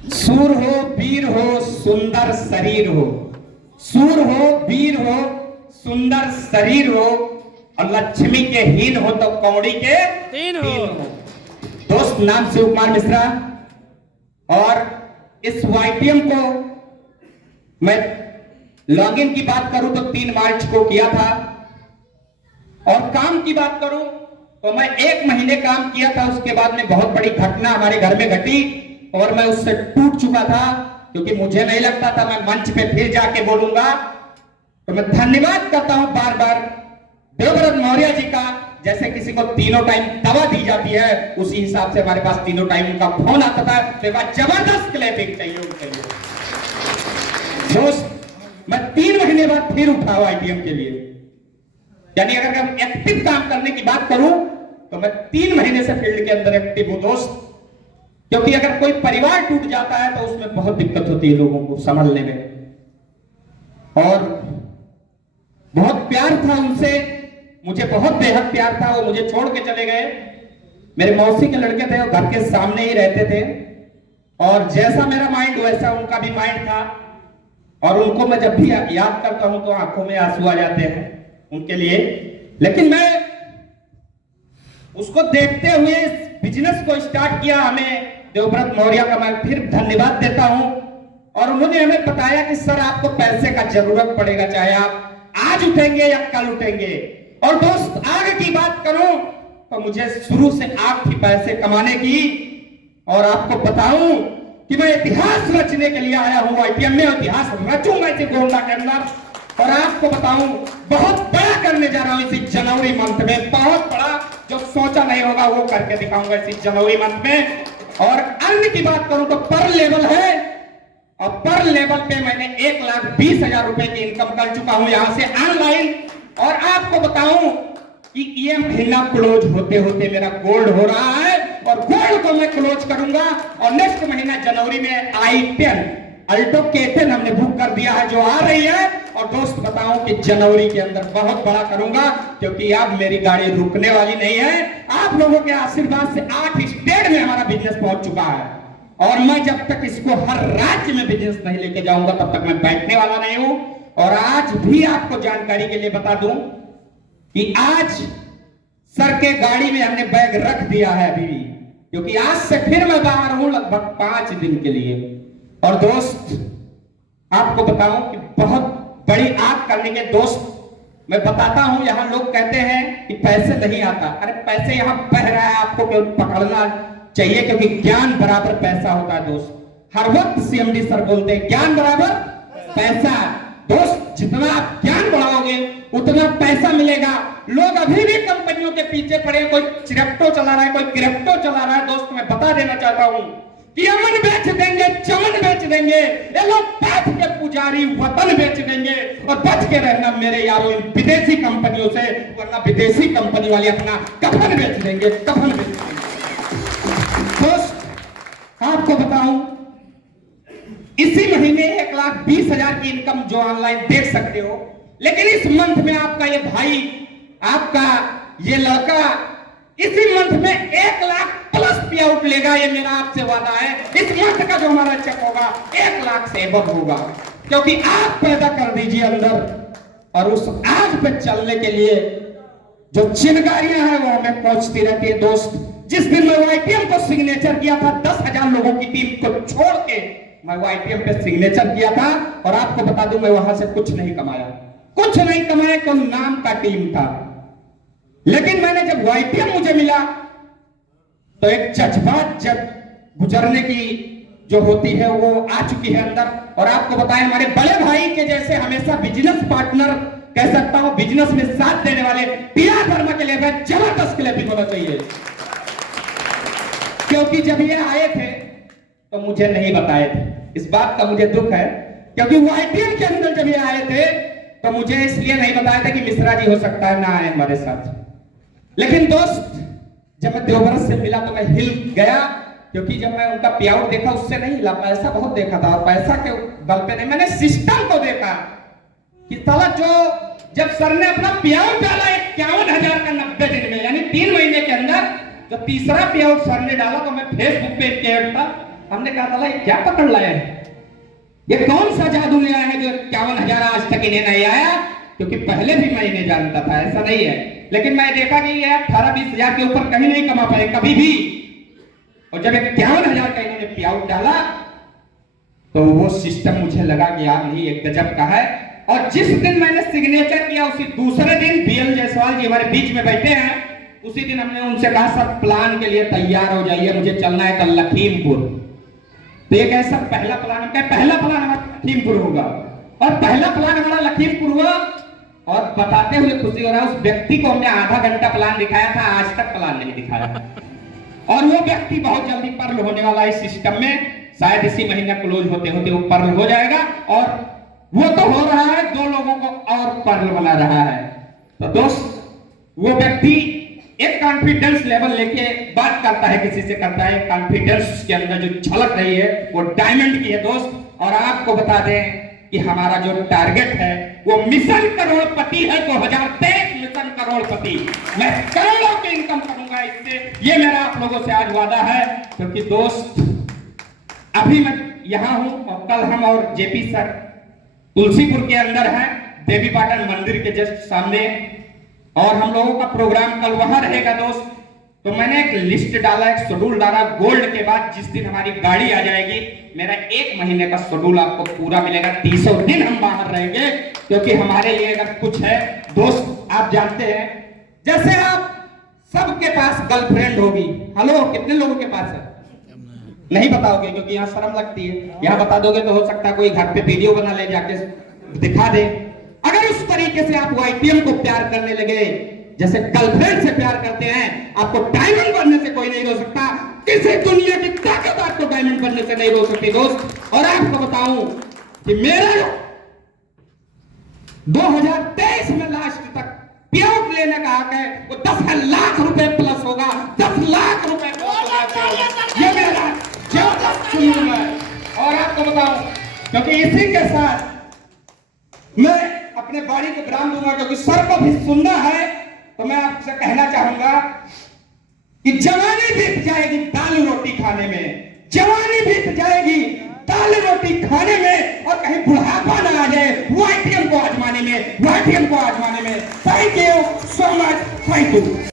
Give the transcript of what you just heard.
सूर हो, वीर हो, सुंदर शरीर हो। सूर हो, वीर हो, सुंदर शरीर हो, और लक्ष्मी के हीन हो तो कौड़ी के तीन तीन हो। हो। दोस्त, नाम शिव कुमार मिश्रा, और इस वाईटीएम को मैं लॉगिन की बात करूं तो 3 मार्च को किया था, और काम की बात करूं तो मैं 1 महीने काम किया था। उसके बाद में बहुत बड़ी घटना हमारे घर में घटी और मैं उससे टूट चुका था, क्योंकि मुझे नहीं लगता था मैं मंच पे फिर जाके बोलूंगा। तो मैं धन्यवाद करता हूं बार बार देवव्रत मौर्य जी का। जैसे किसी को तीनों टाइम दवा दी जाती है, उसी हिसाब से हमारे पास तीनों टाइम उनका फोन आता था, तो जबरदस्त क्लैपिंग चाहिए। दोस्त, मैं 3 महीने बाद फिर उठा हुआ आईटीएम के लिए। यानी अगर हम एक्टिव काम करने की बात करूं तो मैं 3 महीने से फील्ड के अंदर एक्टिव हूं दोस्त। क्योंकि अगर कोई परिवार टूट जाता है तो उसमें बहुत दिक्कत होती है लोगों को संभालने में, और बहुत प्यार था उनसे, मुझे बहुत बेहद प्यार था। वो मुझे छोड़ के चले गए। मेरे मौसी के लड़के थे, वो घर के सामने ही रहते थे, और जैसा मेरा माइंड वैसा उनका भी माइंड था। और उनको मैं जब भी याद करता हूं तो आंखों में आंसू आ जाते हैं उनके लिए। लेकिन मैं उसको देखते हुए बिजनेस को स्टार्ट किया। हमें देवव्रत मौर्य का मैं फिर धन्यवाद देता हूं, और उन्होंने हमें बताया कि सर आपको पैसे का जरूरत पड़ेगा, चाहे आप आज उठेंगे या कल उठेंगे। और दोस्त, आगे की बात करूं तो मुझे शुरू से आग थी पैसे कमाने की, और आपको बताऊं कि मैं इतिहास रचने के लिए आया हूं आईटीएम में। इतिहास रचूंगा इसी गोंडा के अंदर, और आपको बताऊं बहुत बड़ा करने जा रहा हूं इसी जनवरी मंथ में। बहुत बड़ा, जो सोचा नहीं होगा वो करके दिखाऊंगा इसी जनवरी मंथ में। और अन्य की बात करूं तो पर लेवल है, और पर लेवल पे मैंने 1,20,000 रुपए की इनकम कर चुका हूं यहां से ऑनलाइन। और आपको बताऊं कि ये महीना क्लोज होते होते मेरा गोल्ड हो रहा है, और गोल्ड को मैं क्लोज करूंगा। और नेक्स्ट महीना जनवरी में i10 अल्टो K10 हमने बुक कर दिया है, जो आ रही है। और दोस्त बताऊं कि जनवरी के अंदर बहुत बड़ा करूंगा, क्योंकि अब मेरी गाड़ी रुकने वाली नहीं है। आप लोगों के आशीर्वाद से 8 स्टेट में हमारा बिजनेस पहुंच चुका है, और मैं जब तक इसको हर राज्य में बिजनेस नहीं लेके जाऊंगा तब तक मैं बैठने वाला नहीं हूं। और आज भी आपको जानकारी के लिए बता दूं कि आज सर के गाड़ी में हमने बैग रख दिया है अभी भी, क्योंकि आज से फिर मैं बाहर हूं लगभग 5 दिन के लिए। और दोस्त, आपको बताऊं कि बहुत बड़ी आग करने के दोस्त मैं बताता हूं। यहां लोग कहते हैं कि पैसे नहीं आता, अरे पैसे यहां बह रहा है, आपको केवल पकड़ना चाहिए, क्योंकि ज्ञान बराबर पैसा होता है दोस्त। हर वक्त सीएमडी सर बोलते हैं ज्ञान बराबर पैसा। दोस्त, जितना आप ज्ञान बढ़ाओगे उतना पैसा मिलेगा। लोग अभी भी कंपनियों के पीछे पड़े, कोई चिरप्टो चला रहा है, कोई क्रिप्टो चला रहा है। दोस्त, मैं बता देना चाहता हूं कि अमन बेच देंगे, चमन बेच देंगे, ये लोग पाप के पुजारी वतन बेच देंगे। और बच के रहना मेरे यारों इन विदेशी कंपनियों से, वरना विदेशी कंपनी वाले अपना कफन बेच देंगे, कफन बेच देंगे। दोस्त, आपको बताऊं, इसी महीने 1,20,000 की इनकम जो ऑनलाइन देख सकते हो, लेकिन इस मंथ में आपका ये भाई, आपका ये लड़का इसी मंथ में 1 लाख प्लस पे आउट लेगा। ये मेरा आपसे वादा है। इस मंथ का जो हमारा चेक होगा 1 लाख से एबव होगा, क्योंकि आप पैदा कर दीजिए अंदर, और उस आग पे चलने के लिए जो चिंगारियां हैं वो हमें पहुंचती रहती है। दोस्त, जिस दिन मैं वाईटीएम को सिग्नेचर किया था, 10,000 लोगों की टीम को छोड़ के मैं वाईटीएम पे सिग्नेचर किया था, और आपको बता दूं मैं वहां से कुछ नहीं कमाया, कुछ नहीं कमाया, कोई नाम का टीम था। लेकिन मैंने जब वाईटीएम मुझे मिला तो एक जज्बात जब गुजरने की जो होती है वो आ चुकी है अंदर। और आपको बताएं, हमारे बड़े भाई के जैसे हमेशा बिजनेस पार्टनर कह सकता हूं, बिजनेस में साथ देने वाले पीआर वर्मा के लिए जबरदस्त क्लैपिंग होना चाहिए। क्योंकि जब ये आए थे तो मुझे नहीं बताए थे, इस बात का मुझे दुख है। क्योंकि वाईटीएम के अंदर जब ये आए थे तो मुझे इसलिए नहीं बताया था कि मिश्रा जी हो सकता है ना आए हमारे साथ। लेकिन दोस्त, जब मैं देवव्रत से मिला तो मैं हिल गया, क्योंकि जब मैं उनका पे आउट देखा उससे नहीं हिला, पैसा बहुत देखा था, और पैसा के बल पे नहीं, मैंने सिस्टम को देखा कि साला जो जब सर ने अपना पे आउट डाला 51,000 का 90 दिन में, यानी 3 महीने के अंदर जो तीसरा पे आउट सर ने डाला, तो मैं फेसबुक पे एक ऐड था हमने कहा था क्या पकड़ लाए, ये कौन सा जादू ले आया है जो 51,000 आज तक इन्हें नहीं आया, क्योंकि पहले भी मैं इन्हें जानता था, ऐसा नहीं है। लेकिन मैं देखा कि ये 18-20 हजार के ऊपर कहीं नहीं कमा पाए कभी भी। और जब 51,000 का इन्होंने पे आउट डाला तो वो सिस्टम मुझे लगा कि यार नहीं एक गजब का है। और जिस दिन मैंने सिग्नेचर किया उसी दूसरे दिन बीएल जायसवाल जी हमारे बीच में बैठे हैं, उसी दिन हमने उनसे कहा सर प्लान के लिए तैयार हो जाइए, मुझे चलना है कल लखीमपुर। तो ये कैसा पहला प्लान, पहला प्लान हमारा लखीमपुर होगा, और पहला प्लान हमारा लखीमपुर हुआ। और बताते हुए खुशी हो रहा है, उस व्यक्ति को हमने आधा घंटा प्लान दिखाया था, आज तक प्लान नहीं दिखाया। और वो व्यक्ति बहुत जल्दी पर्ल होने वाला है इस सिस्टम में, शायद इसी महीने क्लोज होते होते वो पर्ल हो जाएगा। और वो तो हो रहा है, 2 लोगों को और पर्ल बना रहा है। तो दोस्त वो व्यक्ति एक कॉन्फिडेंस लेवल लेके बात करता है, किसी से करता है, कॉन्फिडेंस के अंदर जो झलक रही है वो डायमंड की है दोस्त। और आपको बता दें कि हमारा जो टारगेट है वो मिशन करोड़पति है, 2023 मिशन करोड़पति। मैं करोड़ों की इनकम करूंगा इससे, ये मेरा आप लोगों से आज वादा है। क्योंकि दोस्त अभी मैं यहां हूं और कल हम और जेपी सर तुलसीपुर के अंदर हैं, देवी पाटन मंदिर के जस्ट सामने, और हम लोगों का प्रोग्राम कल वहां रहेगा दोस्त। तो मैंने एक लिस्ट डाला, एक शेड्यूल डाला, गोल्ड के बाद जिस दिन हमारी गाड़ी आ जाएगी मेरा 1 महीने का शेड्यूल आपको पूरा मिलेगा। 300 दिन हम बाहर रहेंगे, क्योंकि हमारे लिए अगर कुछ है दोस्त, आप जानते हैं जैसे आप सबके पास गर्लफ्रेंड होगी, हेलो कितने लोगों के पास है, नहीं बताओगे क्योंकि यहाँ शर्म लगती है, यहाँ बता दोगे तो हो सकता है कोई घर पे वीडियो बना ले जाके दिखा दे। अगर उस तरीके से आप वाईटीएम को प्यार करने लगे जैसे गर्लफ्रेंड से प्यार करते हैं, आपको डायमंड बनने से कोई नहीं रोक सकता, किसी दुनिया की ताकत आपको डायमंड बनने से नहीं रोक सकती दोस्त। और आपको बताऊं कि मेरा 2023 में लास्ट तक पे आउट लेने का हक है, वो 10 लाख रुपए प्लस होगा, 10 लाख रुपए ये मेरा जुनून है। और आपको बताऊं क्योंकि इसी के साथ मैं अपने बाड़ी को विराम दूंगा, क्योंकि सर को भी सुनना है। तो मैं आपसे कहना चाहूंगा कि जवानी बीत जाएगी दाल रोटी खाने में, जवानी बीत जाएगी दाल रोटी खाने में, और कहीं बुढ़ापा ना आ जाए वाईटीएम को आजमाने में, वाईटीएम को आजमाने में। Thank you so much, thank you.